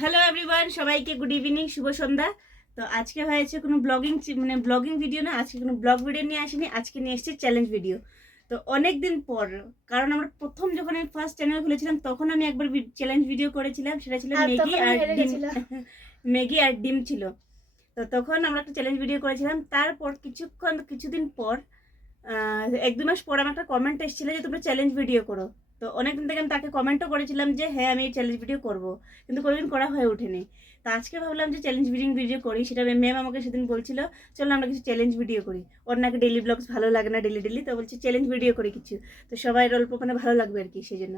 Hello everyone, সবাইকে good evening, শুভ সন্ধ্যা। তো আজকে হয়েছে কোনো ব্লগিং ভিডিও না, আজকে কোনো ব্লগ ভিডিও নিয়ে আসিনি, আজকে নিয়ে এসেছি চ্যালেঞ্জ ভিডিও। তো অনেক দিন পর, কারণ আমরা প্রথম যখন আমি ফার্স্ট চ্যানেল খুলেছিলাম তখন আমি একবার চ্যালেঞ্জ ভিডিও করেছিলাম, সেটা ছিল ম্যাগি আর ডিম। ম্যাগি আর ডিম ছিল। তো তখন আমরা একটা চ্যালেঞ্জ ভিডিও করেছিলাম। তারপর কিছুদিন পর, 1-2 মাস পর আমার একটা কমেন্ট এসেছিল যে তোমরা চ্যালেঞ্জ ভিডিও করো। তো অনেকদিন থেকে আমি তাকে কমেন্টও করেছিলাম যে হ্যাঁ আমি এই চ্যালেঞ্জ ভিডিও করবো, কিন্তু কোনোদিন করা হয়ে ওঠেনি। তো আজকে ভাবলাম যে চ্যালেঞ্জ ভিডিও করি। সেটা ম্যাম আমাকে সেদিন বলছিল চলো আমরা কিছু চ্যালেঞ্জ ভিডিও করি, ওর নাকি ডেলি ব্লগস ভালো লাগে না ডেলি। তো বলছি চ্যালেঞ্জ ভিডিও করি কিছু, তো সবাই অল্প মানে ভালো লাগবে আর কি, সেই জন্য।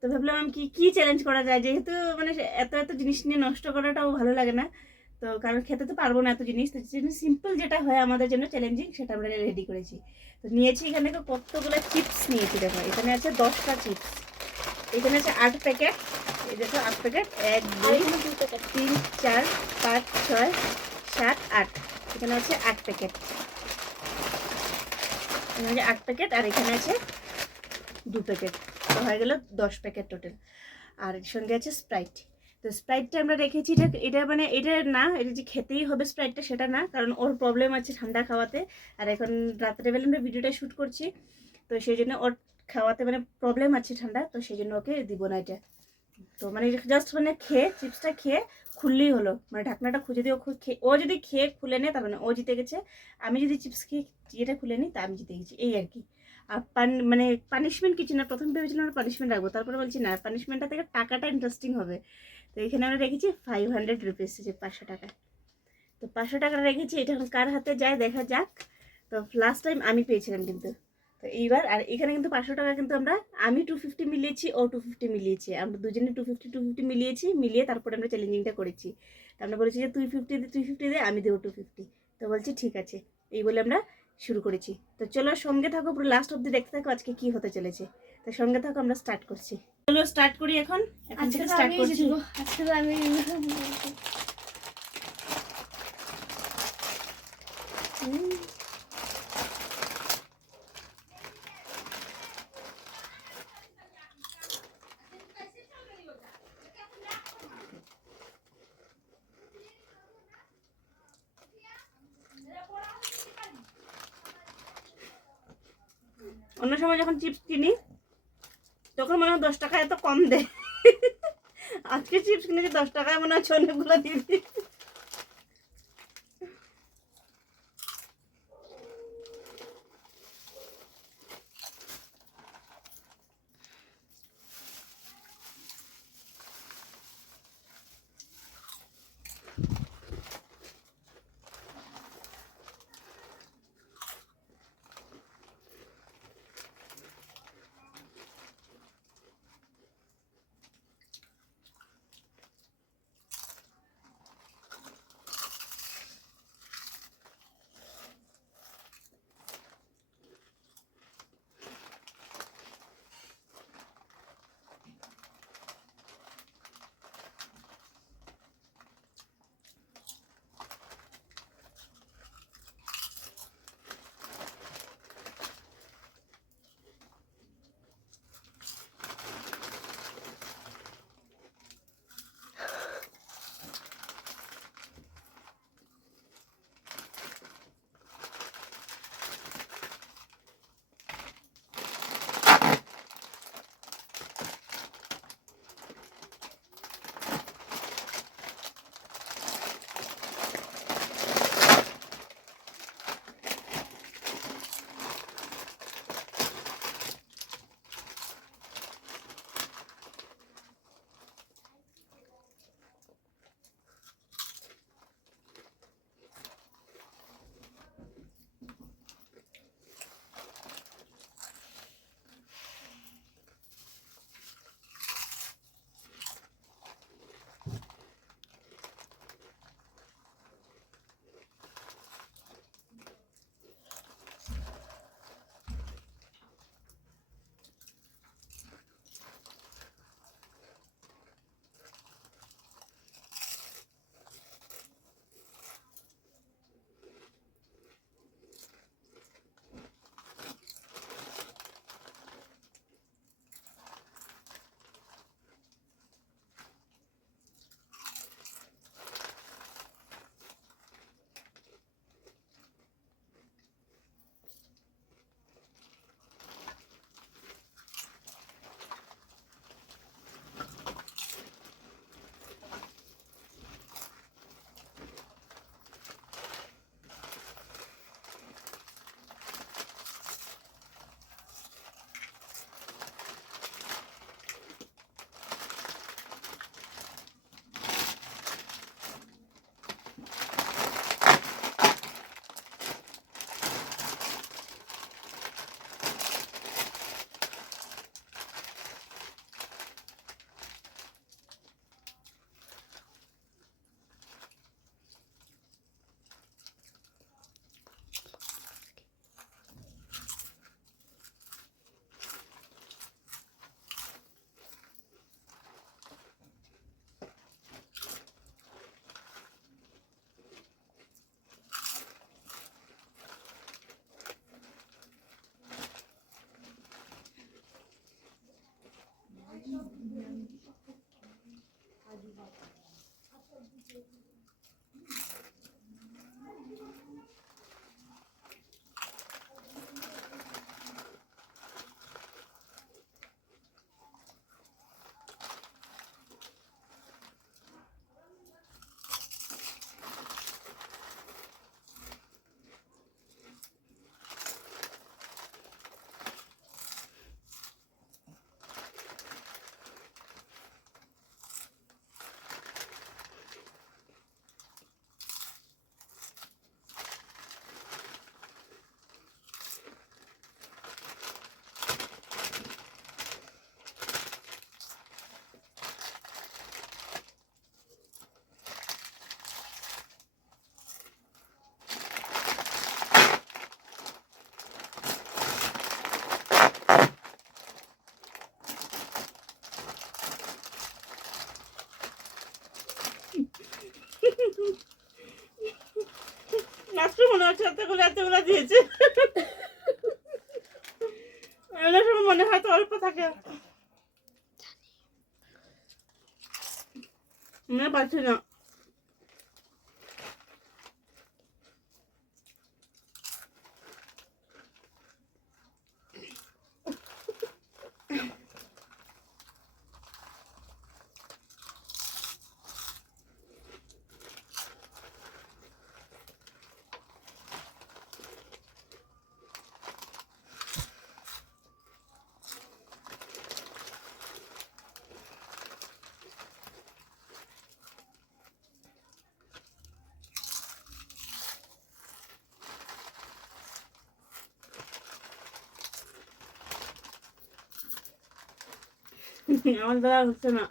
তো ভাবলাম আমি কি চ্যালেঞ্জ করা যায়, যেহেতু মানে এত এত জিনিস নিয়ে নষ্ট করাটাও ভালো লাগে না। তো কারণ খেতে তো পারবো না এত জিনিস, তো সিম্পল যেটা হয় আমাদের জন্য চ্যালেঞ্জিং সেটা আমরা রেডি করেছি। তো নিয়েছি এখানে কতগুলো চিপস নিয়েছি। দেখো এখানে আছে 10টা চিপস, এখানে আছে 8 প্যাকেট। এই দেখো 8 প্যাকেট, 1 2 3 4 5 6 7 8, এখানে আছে 8 প্যাকেট। এখানে আছে 8 প্যাকেট আর এখানে আছে 2 প্যাকেট, তো হয়ে গেল 10 প্যাকেট টোটাল। আর এর সঙ্গে আছে স্প্রাইট। তো স্প্রাইটটা আমরা রেখেছি, এটা মানে এটা না, এটা যে খেতেই হবে স্প্রাইটটা সেটা না, কারণ ওর প্রবলেম আছে ঠান্ডা খাওয়াতে। আর এখন রাত্রেবেলা আমরা ভিডিওটা শ্যুট করছি, তো সেই জন্য ওর খাওয়াতে মানে প্রবলেম আছে ঠান্ডা, তো সেই জন্য ওকে দিব না এটা। তো মানে জাস্ট মানে খেয়ে চিপসটা খেয়ে খুললেই হলো, মানে ঢাকনাটা খুঁজে দিয়ে ও যদি খেয়ে খুলে নেয় তার মানে ও জিতে গেছে। আমি যদি চিপস খেয়ে এটা খুলে নিই তা আমি জিতে গেছি, এই আর কি। আর মানে পানিশমেন্ট কিছু না, প্রথম ভেবেছিলাম আমরা পানিশমেন্ট রাখবো, তারপরে বলছি না, পানিশমেন্টটা থেকে টাকাটা ইন্টারেস্টিং হবে। তো এখানে আমরা রেখেছি 500 রুপিস, যে 500 টাকা। তো 500 টাকা রেখেছি, এটা এখন কার হাতে যায় দেখা যাক। তো লাস্ট টাইম আমি পেয়েছিলাম কিন্তু। তো এইবার আর এখানে কিন্তু 500 টাকা কিন্তু আমি 250 মিলিয়েছি, ও 250 মিলিয়েছি, আমরা দুজনে 250 মিলিয়েছি, মিলিয়ে তারপরে আমরা চ্যালেঞ্জিংটা করেছি। আমরা বলেছি যে তুই ফিফটি দে, আমি দেবো 250। তো বলছি ঠিক আছে, এই বলে আমরা শুরু করেছি। তো চলো সঙ্গে থাকো, পুরো লাস্ট অব্দি দেখতে থাকো আজকে কি হতে চলেছে। তো সঙ্গে থাকো, আমরা স্টার্ট করছি। চলো স্টার্ট করি এখন থেকে স্টার্ট করছি। আজকে তো আমি অন্য সময় যখন চিপস কিনি তখন মনে হয় 10 টাকা এত কম দেয়, আজকে চিপস কিনেছি 10 টাকায় মনে হচ্ছে অনেকগুলো দিয়ে দিই। এতগুলো দিয়েছে। অনেক সময় মনে হয় তো অল্প থাকে, মনে পাচ্ছি না। আমার দ্বারা হচ্ছে না।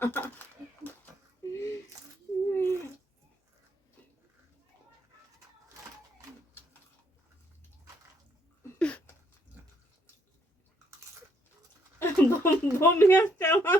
বমি আসছে আমার।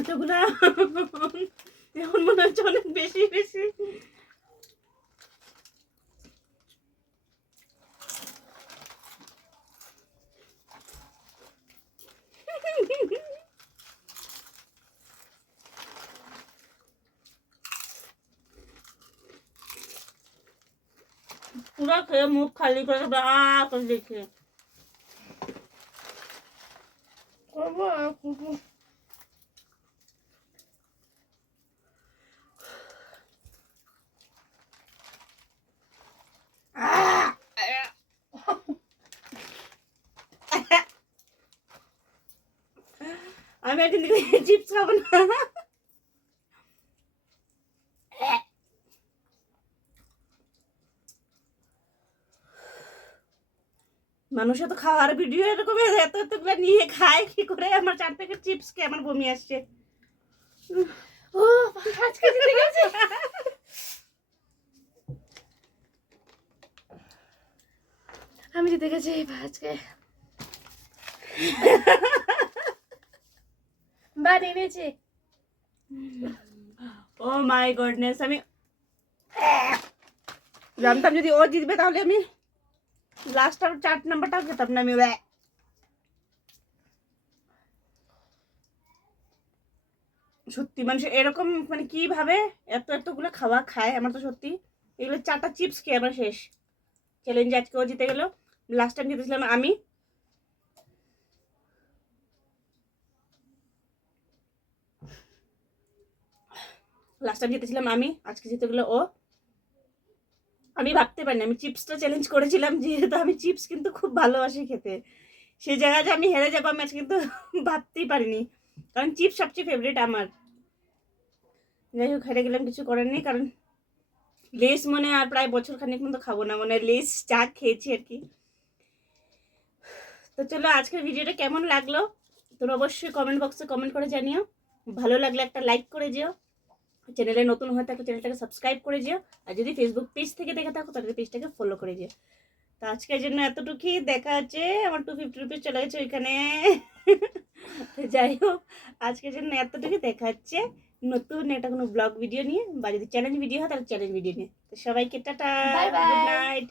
এতগুলা এখন মনে হচ্ছে অনেক বেশি বেশি। পুরো খেয়ে মুখ খালি করে করে দেখে করবো আর করবো। আমি একদিন চিপস খাবো না। মানুষে তো খাওয়ার ভিডিও এরকম এতগুলো নিয়ে খায়, কি করে আমার 4 প্যাকেট চিপস খেয়ে আমার বমি আসছে। ও আজকে জিতে গেছে, আমি জিতে গেছি আজকে। বাড়ি এনেছি। ও মাই গডনেস, আমি জানতাম যদি ও জিতবে তাহলে আমি লাস্ট আর 4 নাম্বারটাও খেতাম না আমি। সত্যি মানুষ এরকম মানে কিভাবে এতগুলো খাওয়া খায়, আমার তো সত্যি এগুলো 4টা চিপস খেয়ে আমার শেষ। চ্যালেঞ্জে আজকে ও জিতে গেল, লাস্ট টাইম জিতেছিলাম আমি। লাস্ট টাইম জিতেছিলাম আমি, আজকে জিতে গেলো ও। আমি ভাবতে পারিনি, আমি চিপসটা চ্যালেঞ্জ করেছিলাম যেহেতু আমি চিপস কিন্তু খুব ভালোবাসি খেতে, সেই জায়গায় যে আমি হেরে যাবো আমি আজকে কিন্তু ভাবতেই পারিনি, কারণ চিপস সবচেয়ে ফেভারিট আমার। যাই হোক হেরে গেলাম, কিছু করার নেই, কারণ লেস মনে আর প্রায় বছর খানিক মতো খাবো না, মানে লেস চা খেয়েছি আর কি। তো চলো আজকের ভিডিওটা কেমন লাগলো তোমরা অবশ্যই কমেন্ট বক্সে কমেন্ট করে জানিও। ভালো লাগলে একটা লাইক করে যেও, চ্যানেলে নতুন হয়ে থাকো চ্যানেলটাকে সাবস্ক্রাইব করে যেও, আর যদি ফেসবুক পেজ থেকে দেখে থাকো তাহলে পেজটাকে ফলো করে যেও। তো আজকের জন্য এতটুকুই, দেখা আছে। আমার 250 রুপিস চলে গেছে ওইখানে। যাই হোক আজকের জন্য এতটুকুই, দেখা হচ্ছে নতুন একটা কোনো ব্লগ ভিডিও নিয়ে, বা যদি চ্যালেঞ্জ ভিডিও হয় তাহলে চ্যালেঞ্জ ভিডিও নিয়ে। তো সবাইকে tata, Bye bye. Good night.